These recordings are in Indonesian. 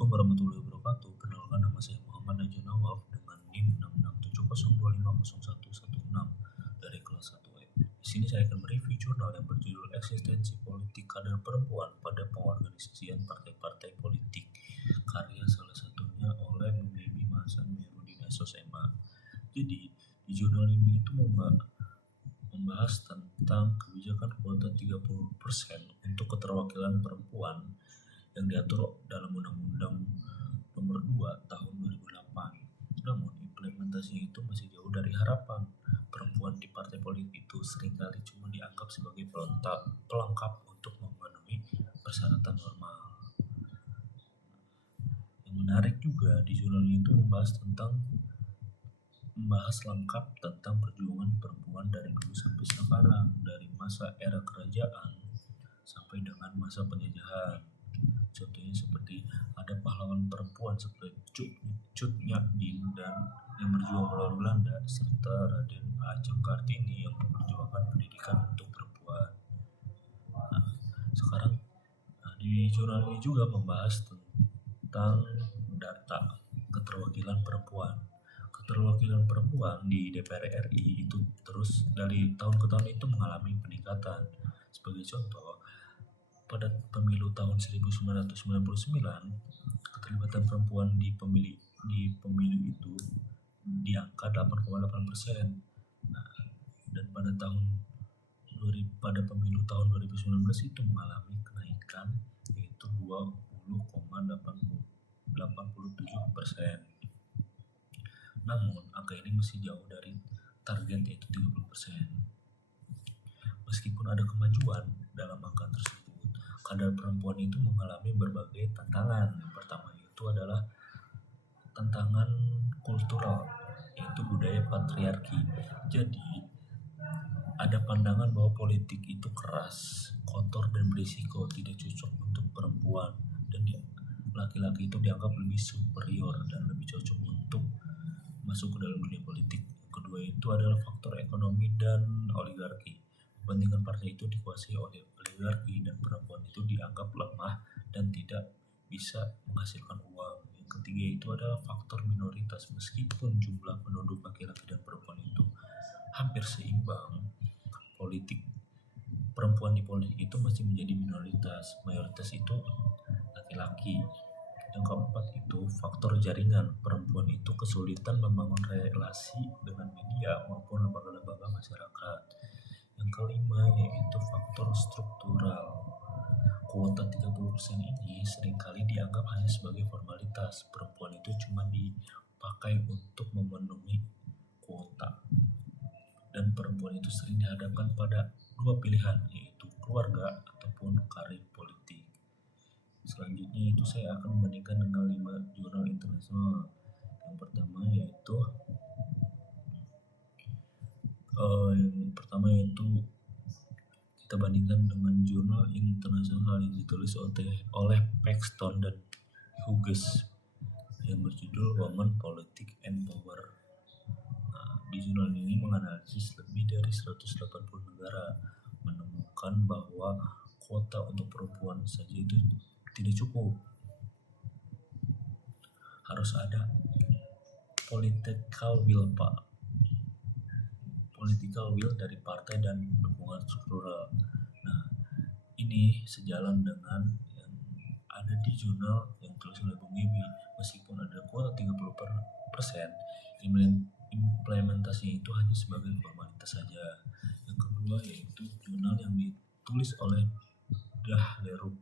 Assalamualaikum warahmatullahi wabarakatuh. Perkenalkan, nama saya Muhammad Najwa Nawaf dengan NIM 66702501116 dari kelas 1E. Di sini saya akan mereview jurnal yang berjudul Eksistensi Politik Kader Perempuan pada Pengorganisasian Partai-Partai Politik, karya salah satunya oleh Bung Debbie Mahsan Meherudin SOSMA. Jadi di jurnal ini itu membahas tentang kebijakan kuota 30% untuk keterwakilan perempuan yang diatur dalam Undang-Undang Nomor 2 Tahun 2008. Namun implementasinya itu masih jauh dari harapan. Perempuan di partai politik itu seringkali cuma dianggap sebagai pelengkap untuk memenuhi persyaratan normal. Yang menarik juga di jurnal itu membahas lengkap tentang perjuangan perempuan dari dulu sampai sekarang, dari masa era kerajaan sampai dengan masa penjajahan. Contohnya seperti ada pahlawan perempuan seperti Cut Nyak Dien dan yang berjuang melawan Belanda, serta Raden Ajeng Kartini yang memperjuangkan pendidikan untuk perempuan. Sekarang di jurnal ini juga membahas tentang data keterwakilan perempuan. Keterwakilan perempuan di DPR RI itu terus dari tahun ke tahun itu mengalami peningkatan. Sebagai contoh, pada pemilu tahun 1999, keterlibatan perempuan di pemilu itu di angka 8,8%. Dan pada pemilu tahun 2019 itu mengalami kenaikan yaitu 20,87%. Namun angka ini masih jauh dari target yaitu 30%. Meskipun ada kemajuan dalam angka tersebut, kadar perempuan itu mengalami berbagai tantangan. Yang pertama itu adalah tantangan kultural, yaitu budaya patriarki. Jadi ada pandangan bahwa politik itu keras, kotor dan berisiko, tidak cocok untuk perempuan, dan laki-laki itu dianggap lebih superior dan lebih cocok untuk masuk ke dalam dunia politik. Kedua itu adalah faktor ekonomi dan oligarki. Kepentingan partai itu dikuasai oleh oligarki dan perempuan itu dianggap lemah dan tidak bisa menghasilkan uang. Yang ketiga itu adalah faktor minoritas. Meskipun jumlah penduduk laki-laki dan perempuan itu hampir seimbang, perempuan di politik itu masih menjadi minoritas. Mayoritas itu laki-laki. Yang keempat itu faktor jaringan. Perempuan itu kesulitan membangun relasi dengan media maupun lembaga-lembaga masyarakat. Yang kelima yaitu faktor struktural. Kuota 30% ini seringkali dianggap hanya sebagai formalitas. Perempuan itu cuma dipakai untuk memenuhi kuota. Dan perempuan itu sering dihadapkan pada dua pilihan, yaitu keluarga ataupun karir politik. Selanjutnya itu saya akan membandingkan dengan 5 jurnal internasional. Yang pertama yaitu kita bandingkan dengan jurnal internasional yang ditulis oleh Paxton dan Hughes yang berjudul Women, Politics and Power. Di jurnal ini menganalisis lebih dari 180 negara, menemukan bahwa kuota untuk perempuan saja itu tidak cukup. Harus ada political will dari partai dan dukungan struktural. Ini sejalan dengan yang ada di jurnal yang ditulis oleh Bung Debbie. Meskipun ada kuota 30%, implementasinya itu hanya sebagai formalitas saja. Yang kedua yaitu jurnal yang ditulis oleh Dahlerup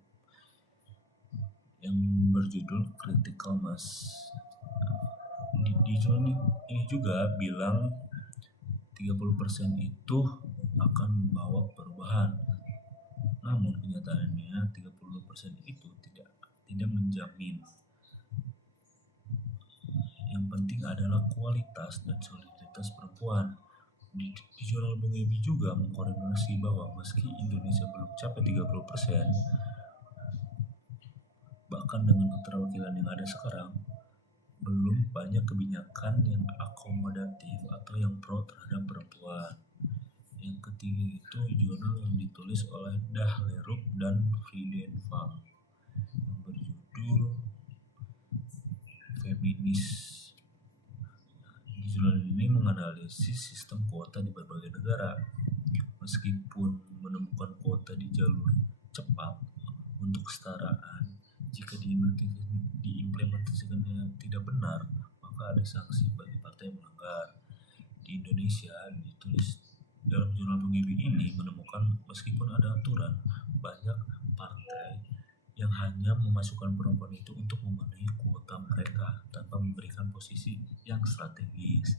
yang berjudul Critical Mass. Di jurnal ini juga bilang 30% itu akan membawa perubahan. Namun kenyataannya 30% itu tidak menjamin. Yang penting adalah kualitas dan soliditas perempuan. Di jurnal Bung Debbie juga mengkonfirmasi bahwa meski Indonesia belum capai 30%, bahkan dengan keterwakilan yang ada sekarang, belum banyak kebijakan yang akomodatif atau yang pro terhadap perempuan. Yang ketiga itu jurnal yang ditulis oleh Dahlerup dan Friedenfang yang berjudul feminis. Di jurnal ini menganalisis sistem kuota di berbagai negara. Meskipun menemukan kuota di jalur cepat untuk kesetaraan, jika diimplementasikannya tidak benar, maka ada sanksi bagi partai yang melanggar. Di Indonesia, ditulis dalam jurnal penggibi ini menemukan meskipun ada aturan, banyak partai yang hanya memasukkan perempuan itu untuk memenuhi kuota mereka tanpa memberikan posisi yang strategis.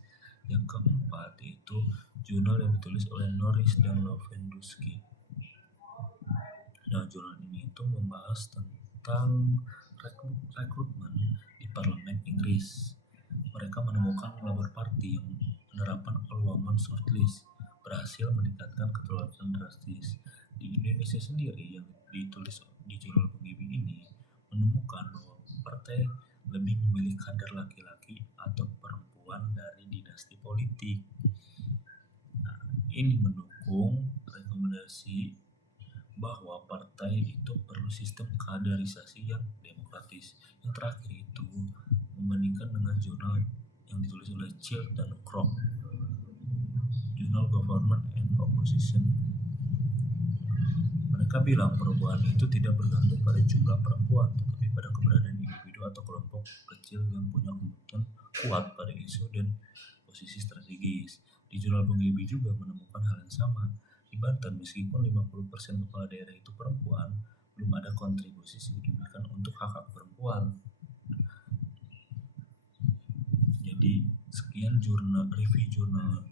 Yang keempat yaitu jurnal yang ditulis oleh Norris dan Lowendowski. Nah, jurnal ini itu membahas tentang rekrutmen di parlemen Inggris. Mereka menemukan Labour Party yang menerapkan all-woman shortlist berhasil meningkatkan keterwakilan drastis. Di Indonesia sendiri yang ditulis di jurnal penggibi ini menemukan bahwa partai lebih memilih kader laki-laki atau perempuan dari dinasti politik. Nah, ini mendukung rekomendasi bahwa partai itu perlu sistem kaderisasi yang demokratis. Yang terakhir itu membandingkan dengan jurnal yang ditulis oleh Child dan Krog, Jurnal Government and Opposition. Mereka bilang perubahan itu tidak bergantung pada jumlah perempuan, tetapi pada keberadaan individu atau kelompok kecil yang punya komitmen kuat pada isu dan posisi strategis. Di jurnal penggibi juga menemukan hal yang sama. Di Banten, meskipun 50% kepala daerah itu perempuan, belum ada kontribusi signifikan untuk hak-hak perempuan. Jadi, sekian review jurnal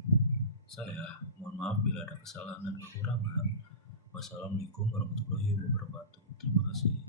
saya. Mohon maaf bila ada kesalahan dan kekurangan. Wassalamualaikum warahmatullahi wabarakatuh. Terima kasih.